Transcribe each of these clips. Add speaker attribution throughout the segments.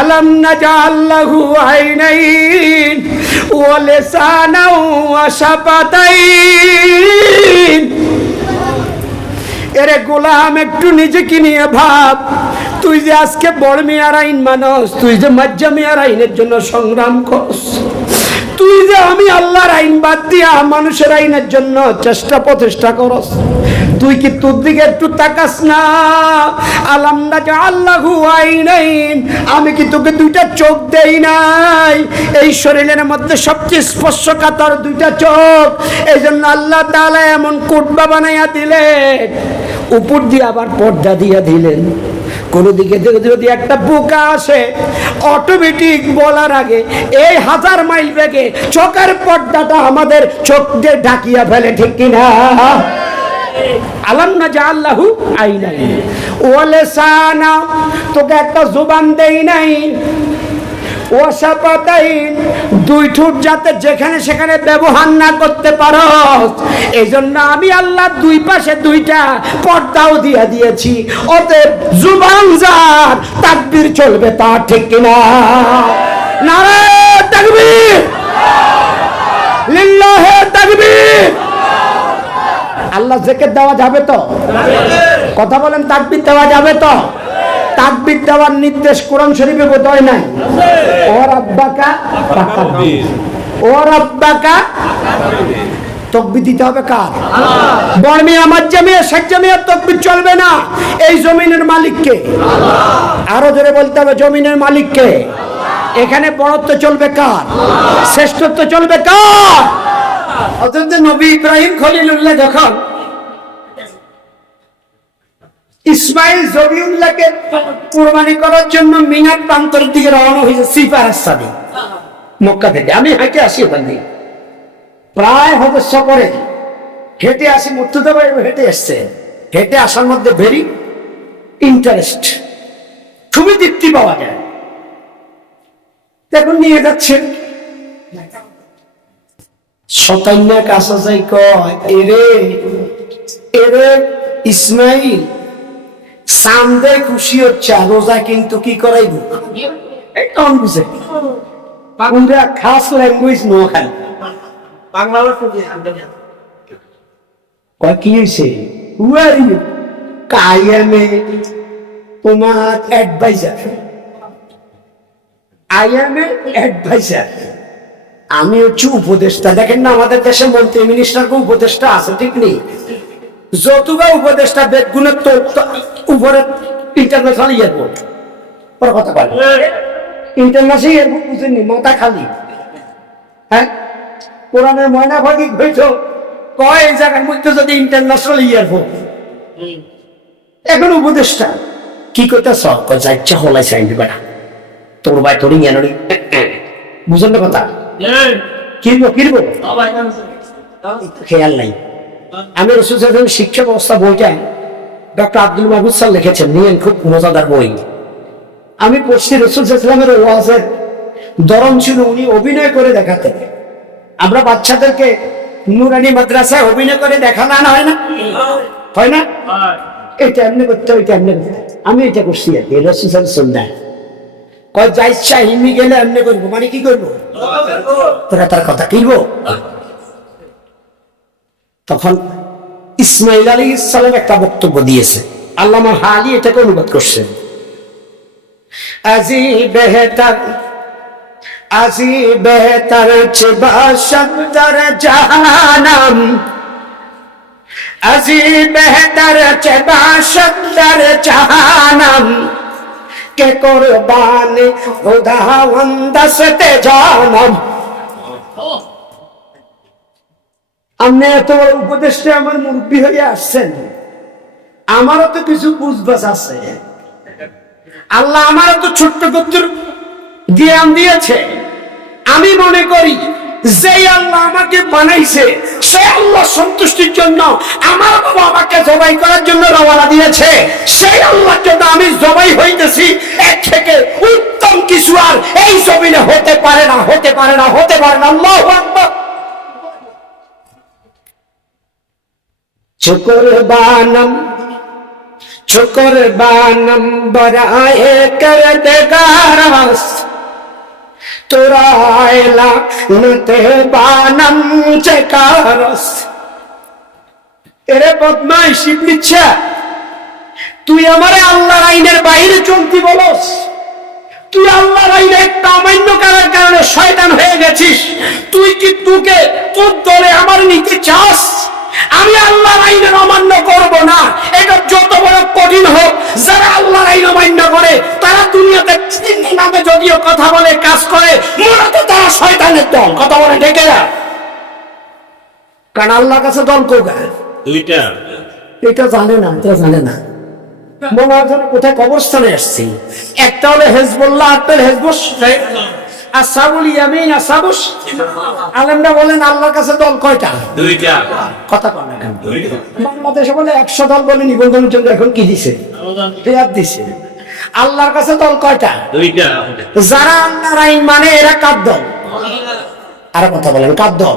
Speaker 1: আলম নাজাল্লাহু আইনাইন ওয়া লিসানাও ওয়া শাফাতাইন। এরে গোলাম, একটু নিজেকে নিয়ে ভাব। তুই যে আজকে বড় মেয়ার আইন মানস, তুই যে মাজ্জা মেয়ার আইনের জন্য সংগ্রাম করস। তুই যে আমি আল্লাহর আইন বাদ দিয়া মানুষের আইনের জন্য চেষ্টা প্রচেষ্টা করস। তুই কি তোর দিকে একটু তাকাস না? আলামদা যে আল্লাহু আমি কি তোকে দুইটা চোখ দেই নাই? এই শরীরের মধ্যে সবচেয়ে স্পর্শকাতর দুইটা চোখ। এই জন্য আল্লাহ তাআলা এমন কোটবা বানাইয়া দিলেন। উপর দিয়ে আবার পর্দা দিয়া দিলেন। কোনো দিকে যদি একটা পোকা আসে অটোমেটিক বলার আগে এই হাজার মাইল বেগে চোখের পর্দাটা আমাদের চোখ দিয়ে ঢাকিয়া ফেলে, ঠিক কিনা? তোকে একটা জুবান দেই নাই। দুই যাতে যেখানে সেখানে ব্যবহার না করতে পারো এই জন্য আমি আল্লাহ দুই পাশে দুইটা পর্দাও দিয়ে দিয়েছি। অতএব জুবান যার, তাকবির চলবে তা ঠিক কিনা? নারে তাকবীর! লিল্লাহে আল্লাহ জেকের দেওয়া যাবে তো? কথা বলেন, তাকবির দেওয়া যাবে তো? তাকবির দেওয়ার নির্দেশ কোরআন শরীফে বোধহয় নাই? তকবি দিতে হবে কার? বর্মি আমার জামিয়া, শেখ জামিয়ার তকবির চলবে না। এই জমিনের মালিককে আরও জোরে বলতে হবে, জমিনের মালিককে এখানে বড়ত্ব চলবে কার? শ্রেষ্ঠত্ব চলবে কার? অথচ নবী ইব্রাহিম খলিলুল্লাহ যখন ইসমাইল জবিউল্লাহকে কুরবানি করার জন্য মিনার প্রান্তর দিকে রওনা হয়েছে সিফার সাদি মক্কা থেকে। আমি হেঁটে আসি ওখান থেকে। প্রায় হদস্য করে হেঁটে আসি মুর্তুদা ভাই হেঁটে আসছে হেঁটে আসার মধ্যে ভেরি ইন্টারেস্ট খুবই তৃপ্তি পাওয়া যায়। দেখুন, নিয়ে যাচ্ছে শতান্য কাছে যাই কয় এরে এরে ইসমাইল সামদে খুশি হচ্ছে রোজা কিন্তু কি করাইব? একটা বুঝে। পুরা খাস ল্যাঙ্গুয়েজ নো খান কয় কি হয়েছে হু আর ইউ এ তোমার advisor I am a advisor আমি হচ্ছে উপদেষ্টা। দেখেন না, আমাদের দেশে মন্ত্রী মিনিস্টারকে উপদেষ্টা আছে, ঠিক নেই? যতবা উপদেষ্টা বেদগুণের তো উপরে ইন্টারন্যাশনাল এয়ারপোর্ট পর কথা বলে ইন্টারন্যাশনাল এয়ারপোর্ট বুঝেননি মাথা খালি। হ্যাঁ? কোরআনের ময়না ভাগি হইতো। কয় এই জায়গার মধ্যে যদি ইন্টারন্যাশনাল এয়ারপোর্ট এখন উপদেষ্টা। কি করতেছ যাইচ্ছা, হলাই চাই বেড়া তোর ভাই তোর ইয়ানি বুঝলেন না কথা? কিনবো কিনবো? খেয়াল নাই। আমি রসুল শিক্ষা ব্যবস্থা বইটা ডক্টর আব্দুল মাহবুদ স্যার লিখেছেন নিয়েন খুব মজাদার বই। আমি পড়ছি রসুল ইসলামের ওয়াজের দরম ছিল উনি অভিনয় করে দেখাতেন। আমরা বাচ্চাদেরকে নুরানি মাদ্রাসায় অভিনয় করে দেখানো আনা হয় না? হয় না? এটা এমনি করতে ওইটা এমনি করতে আমি এটা করছি আর কি রসুল সাহেব সন্ধ্যায় যা ইচ্ছা হিমি গেলে এমনি করব। মানে কি তোরা তার কথা তখন ইসমাইল আলী ইসলাম একটা বক্তব্য দিয়েছে। হালি এটাকে অনুবাদ করছেন। আজি বেহতার আজি বেহতার চেবাশান্তর জাহানাম। আজি বেহতার চেবাশান্তর জাহানাম। কে আপনি এত বড় আমার মুরব্বী হয়ে আসছেন। আমারও তো কিছু বুঝবাস আছে। আল্লাহ আমারও তো ছোট্ট কদ্দুর জ্ঞান দিয়েছে। আমি মনে করি যে আল্লাহ আমাকে বানাইছে সে আল্লাহ সন্তুষ্টির জন্য আমার বাবা আমাকে জবাই করার জন্য রওনা দিয়েছে। সেই আল্লাহর জন্য আমি জবাই হইতেছি। এর থেকে উত্তম কিছু আর এই জমিনে হতে পারে না, হতে পারে না, হতে পারে না। আল্লাহ শুকর বানম শুকর বানম বরায়ে কর দেগারাস തുറായല ബാനം ചെക്കാറസ് এরে বদমাই শিবলিচ্ছা তুই আমারে আল্লাহর আইনের বাইরে চলতি বলস। তুই আল্লাহর আইনে একটা অমান্য কারণে শয়তান হয়ে গেছিস। তুই কি তোকে তোর দলে আমার নিতে চাস? আমি আল্লাহর আইনের অমান্য দুনিয়াতে নামে যদিও কথা বলে কাজ করে মূলত তারা শয়তানের দল। কথা বলে ডেকে যা কারণ আল্লাহর কাছে দল
Speaker 2: দুইটা
Speaker 1: এটা জানে না এটা জানে না। মনে কোথায় কবরস্থানে আসছি? একটা হলো হেজবুল্লাহ একটা হেজবুস আসাবুল ইয়ামিন আসাবুস আলেমরা বলেন আল্লাহর কাছে দল কয়টা?
Speaker 2: দুইটা।
Speaker 1: কথা কন? না বাংলাদেশে বলে একশো দল বলে নিবন্ধনের জন্য এখন কি দিছে? দিছে। আল্লাহর কাছে দল কয়টা?
Speaker 2: দুইটা।
Speaker 1: যারা আল্লাহর আইন মানে এরা কার দল? আর কথা বলেন কার দল?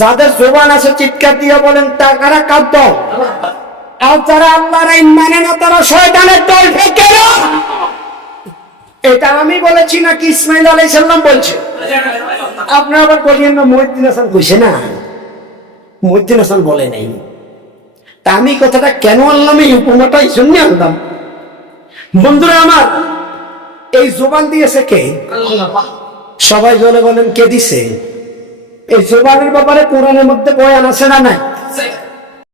Speaker 1: যাদের জোবান আছে চিৎকার দিয়ে বলেন তারা কার দল? আর যারা আল্লাহর আইন মানে না তারা শয়তানের দল না এটা আমি বলেছি নাকি ইসমাইল আলাই সাল্লাম বলছে? আপনার আবার বলিয়েন না মহিদ্দিন হাসান কইছে না? মহিদ্দিন হাসান বলে নাই। তা আমি কথাটা কেন আনলাম এই উপমাটা এই জন্য আনলাম। বন্ধুরা আমার এই জোবান দিয়েছে কে? সবাই জলে বলেন কে দিছে? এই জোবানের ব্যাপারে কোরআনের মধ্যে বয়ান আছে না নাই?